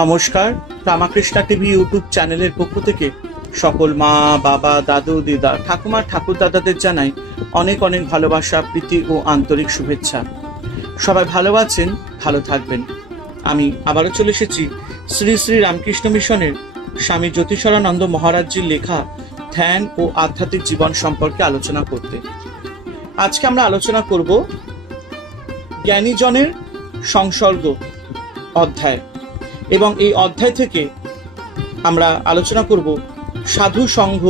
নমস্কার, Ramakrishna TV YouTube চ্যানেলের পক্ষ থেকে সকল মা, বাবা, দাদু, দিদা, ঠাকুমা, ঠাকুর দাদাদের জানাই অনেক অনেক ভালোবাসা, প্রীতি ও আন্তরিক শুভেচ্ছা। সবাই ভালো আছেন, ভালো থাকবেন। আমি আবারও চলে এসেছি শ্রী শ্রী রামকৃষ্ণ মিশনের স্বামী জ্যোতিষরানন্দ মহারাজজির লেখা ধ্যান ও আধ্যাত্মিক জীবন সম্পর্কে আলোচনা করতে। আজকে আমরা আলোচনা করব জ্ঞানীজনের সংসর্গ অধ্যায়, এবং এই অধ্যায় থেকে আমরা আলোচনা করব সাধু সঙ্গ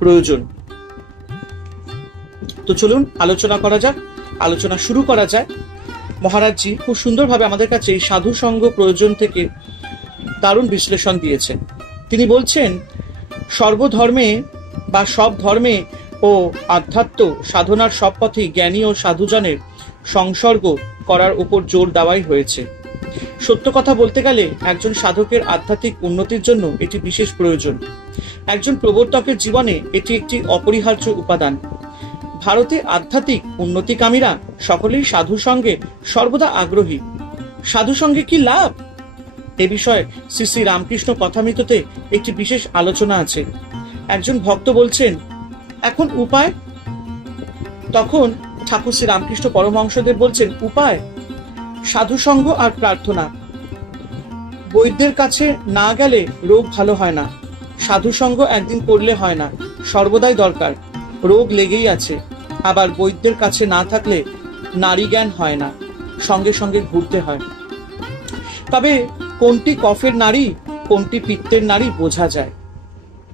প্রয়োজন। তো চলুন আলোচনা করা যাক, আলোচনা শুরু করা যায়। মহারাজজি খুব সুন্দরভাবে আমাদের কাছে এই সাধু সঙ্গ প্রয়োজন থেকে দারুণ বিশ্লেষণ দিয়েছেন। তিনি বলছেন, সর্বধর্মে বা সব ধর্মে ও আধ্যাত্ম সাধনার সব পথেই জ্ঞানী ও সাধুজনের সংসর্গ করার উপর জোর দেওয়াই হয়েছে। সত্য কথা বলতে গেলে একজন সাধকের আধ্যাত্মিক উন্নতির জন্য এটি বিশেষ প্রয়োজন। একজন প্রবর্তকের জীবনে এটি একটি অপরিহার্য উপাদান। ভারতে আধ্যাত্মিক উন্নতিকামীরা সকলেই সাধু সঙ্গে সর্বদা আগ্রহী। সাধু সঙ্গে কি লাভ, এ বিষয়ে শ্রী শ্রী রামকৃষ্ণ কথামৃততে একটি বিশেষ আলোচনা আছে। একজন ভক্ত বলছেন, এখন উপায়? তখন ঠাকুর শ্রী রামকৃষ্ণ পরমহংসদেব বলছেন, উপায় সাধুসঙ্গ আর প্রার্থনা। বৈদ্যের কাছে না গেলে রোগ ভালো হয় না, সাধুসঙ্গ একদিন করলে হয় না, সর্বদাই দরকার। রোগ লেগেই আছে, আবার বৈদ্যের কাছে না থাকলে নারী জ্ঞান হয় না, সঙ্গে সঙ্গে ঘুরতে হয়। তবে কোনটি কফের নারী কোনটি পিত্তের নারী বোঝা যায়।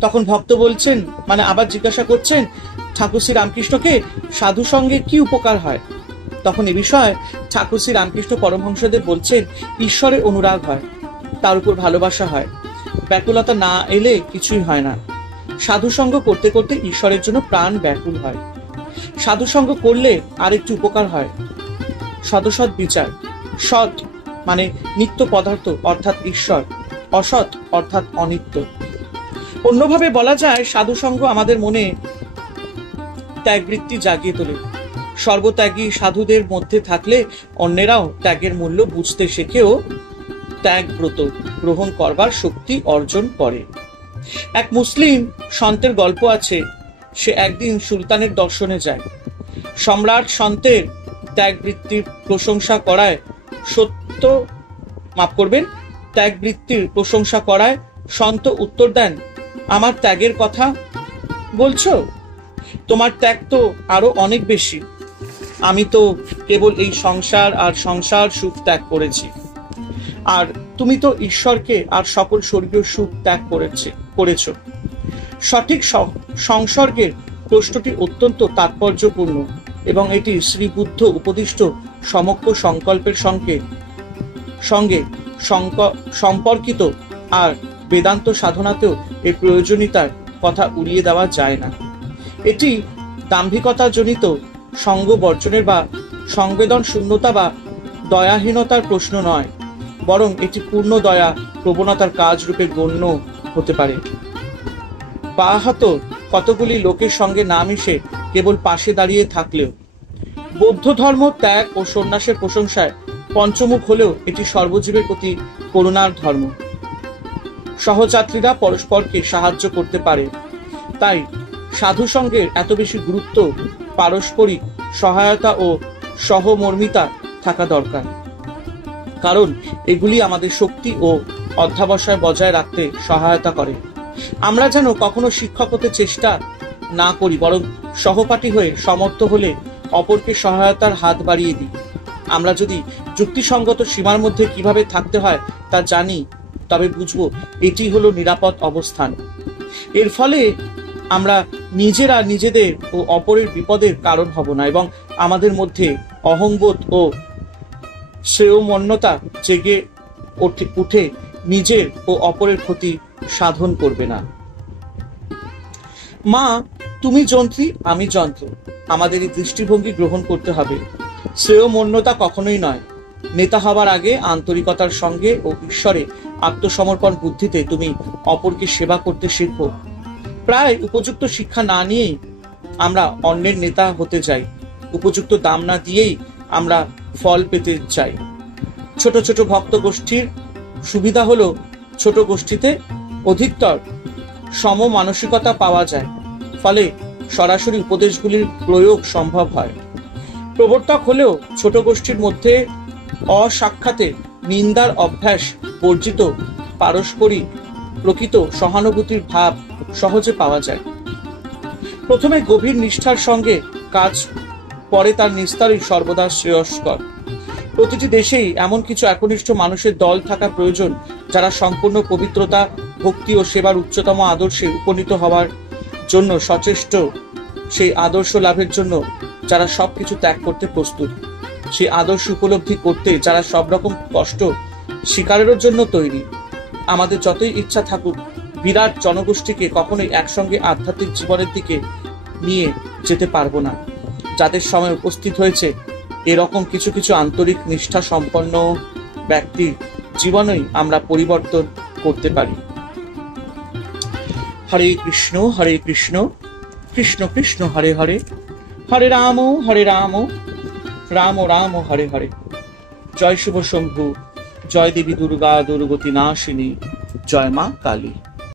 তখন ভক্ত বলছেন, মানে আবার জিজ্ঞাসা করছেন ঠাকুর শ্রী রামকৃষ্ণকে, সাধু সঙ্গে কি উপকার হয়? তখন এ বিষয়ে ঠাকুর শ্রী রামকৃষ্ণ পরমহংসদেব বলছেন, ঈশ্বরের অনুরাগ হয়, তার উপর ভালোবাসা হয়। ব্যাকুলতা না এলে কিছুই হয় না। সাধু সঙ্গ করতে করতে ঈশ্বরের জন্য প্রাণ ব্যাকুল হয়। সাধু সঙ্গ করলে আরেকটি উপকার হয়, সদসৎ বিচার। সৎ মানে নিত্য পদার্থ অর্থাৎ ঈশ্বর, অসৎ অর্থাৎ অনিত্য। অন্যভাবে বলা যায়, সাধু সঙ্গ আমাদের মনে ত্যাগবৃত্তি জাগিয়ে তোলে। সর্বত্যাগী সাধুদের মধ্যে থাকলে অন্যেরাও ত্যাগের মূল্য বুঝতে শেখেও ত্যাগ ব্রত গ্রহণ করবার শক্তি অর্জন করে। এক মুসলিম সন্তের গল্প আছে। সে একদিন সুলতানের দর্শনে যায়। সম্রাট সন্তের ত্যাগবৃত্তির প্রশংসা করায় ত্যাগবৃত্তির প্রশংসা করায় সন্ত উত্তর দেন, আমার ত্যাগের কথা বলছো? তোমার ত্যাগ তো আরো অনেক বেশি। আমি তো কেবল এই সংসার আর সংসার সুখ ত্যাগ করেছি, আর তুমি তো ঈশ্বরকে আর সকল স্বর্গীয় সুখ ত্যাগ করেছ। সঠিক সংসর্গের প্রশ্নটি অত্যন্ত তাৎপর্যপূর্ণ এবং এটি শ্রী বুদ্ধ উপদিষ্ট সমক্ষ সংকল্পের সঙ্গে সম্পর্কিত, আর বেদান্ত সাধনাতেও এই প্রয়োজনীয়তার কথা উড়িয়ে দেওয়া যায় না। এটি দাম্ভিকতা জনিত সঙ্গ বর্জনের বা সংবেদন শূন্যতা বা দয়াহীনতার প্রশ্ন নয়, বরং এটি পূর্ণ দয়া প্রবণতার কাজ রূপে গণ্য হতে পারে। বাহাত কতগুলি লোকের সঙ্গে না মিশে কেবল পাশে দাঁড়িয়ে থাকলেও। বৌদ্ধ ধর্ম ত্যাগ ও সন্ন্যাসের প্রশংসায় পঞ্চমুখ হলেও এটি সর্বজীবের প্রতি করুণার ধর্ম। সহযাত্রীরা পরস্পরকে সাহায্য করতে পারে, তাই সাধু সঙ্গের এত বেশি গুরুত্ব। পারস্পরিক সহায়তা ও সহমর্মিতা থাকা দরকার, কারণ এগুলি আমাদের শক্তি ও অধ্যাবসায় বজায় রাখতে সহায়তা করে। আমরা যেন কখনো শিক্ষক হতে চেষ্টা না করি, বরং সহপাঠী হয়ে সমর্থ হলে অপরকে সহায়তার হাত বাড়িয়ে দিই। আমরা যদি যুক্তিসঙ্গত সীমার মধ্যে কিভাবে থাকতে হয় তা জানি, তবে বুঝবো এটি হলো নিরাপদ অবস্থান। এর ফলে আমরা নিজেরা নিজেদের ও অপরের বিপদের কারণ হব না, এবং আমাদের মধ্যে অহংবোধ ও শ্রেয়মন্যতা জেগে উঠে নিজের ও অপরের ক্ষতি সাধন করবে না। মা, তুমি যন্ত্রী, আমি যন্ত্র, আমাদের এই দৃষ্টিভঙ্গি গ্রহণ করতে হবে। শ্রেয়মন্যতা কখনোই নয়। নেতা হবার আগে আন্তরিকতার সঙ্গে ও ঈশ্বরে আত্মসমর্পণ বুদ্ধিতে তুমি অপরকে সেবা করতে শিখো। প্রায় উপযুক্ত শিক্ষা না নিয়েই আমরা অন্যের নেতা হতে যাই, উপযুক্ত দাম না দিয়েই আমরা ফল পেতে চাই। ছোট ছোট ভক্ত গোষ্ঠীর সুবিধা হলো ছোট গোষ্ঠীতে অধিকতর সম মানসিকতা পাওয়া যায়, ফলে সরাসরি উপদেশগুলির প্রয়োগ সম্ভব হয়। প্রবর্তক হলেও ছোট গোষ্ঠীর মধ্যে অসাক্ষাতে নিন্দার অভ্যাস বর্জিত, পারস্পরিক প্রকৃত সহানুভূতির ভাব সহজে পাওয়া যায়। প্রথমে গভীর নিষ্ঠার সঙ্গে কাজ, পরে তার নিস্তারই সর্বদা শ্রেয়স্কর। প্রতিটি দেশেই এমন কিছু একনিষ্ঠ মানুষের দল থাকা প্রয়োজন, যারা সম্পূর্ণ পবিত্রতা, ভক্তি ও সেবার উচ্চতম আদর্শে উপনীত হওয়ার জন্য সচেষ্ট, সেই আদর্শ লাভের জন্য যারা সবকিছু ত্যাগ করতে প্রস্তুত, সেই আদর্শ উপলব্ধি করতে যারা সব রকম কষ্ট স্বীকারের জন্য তৈরি। আমাদের যতই ইচ্ছা থাকুক, বিরাট জনগোষ্ঠীকে কখনোই একসঙ্গে আধ্যাত্মিক জীবনের দিকে নিয়ে যেতে পারবো না। যাদের সময় উপস্থিত হয়েছে, এরকম কিছু কিছু আন্তরিক নিষ্ঠা সম্পন্ন ব্যক্তির জীবনই আমরা পরিবর্তন করতে পারি। হরে কৃষ্ণ কৃষ্ণ কৃষ্ণ হরে হরে, হরে রাম রাম রাম হরে হরে। জয় শুভ শম্ভু, জয় দেবী দুর্গা দুর্গতি নাশিনী, জয় মা কালী।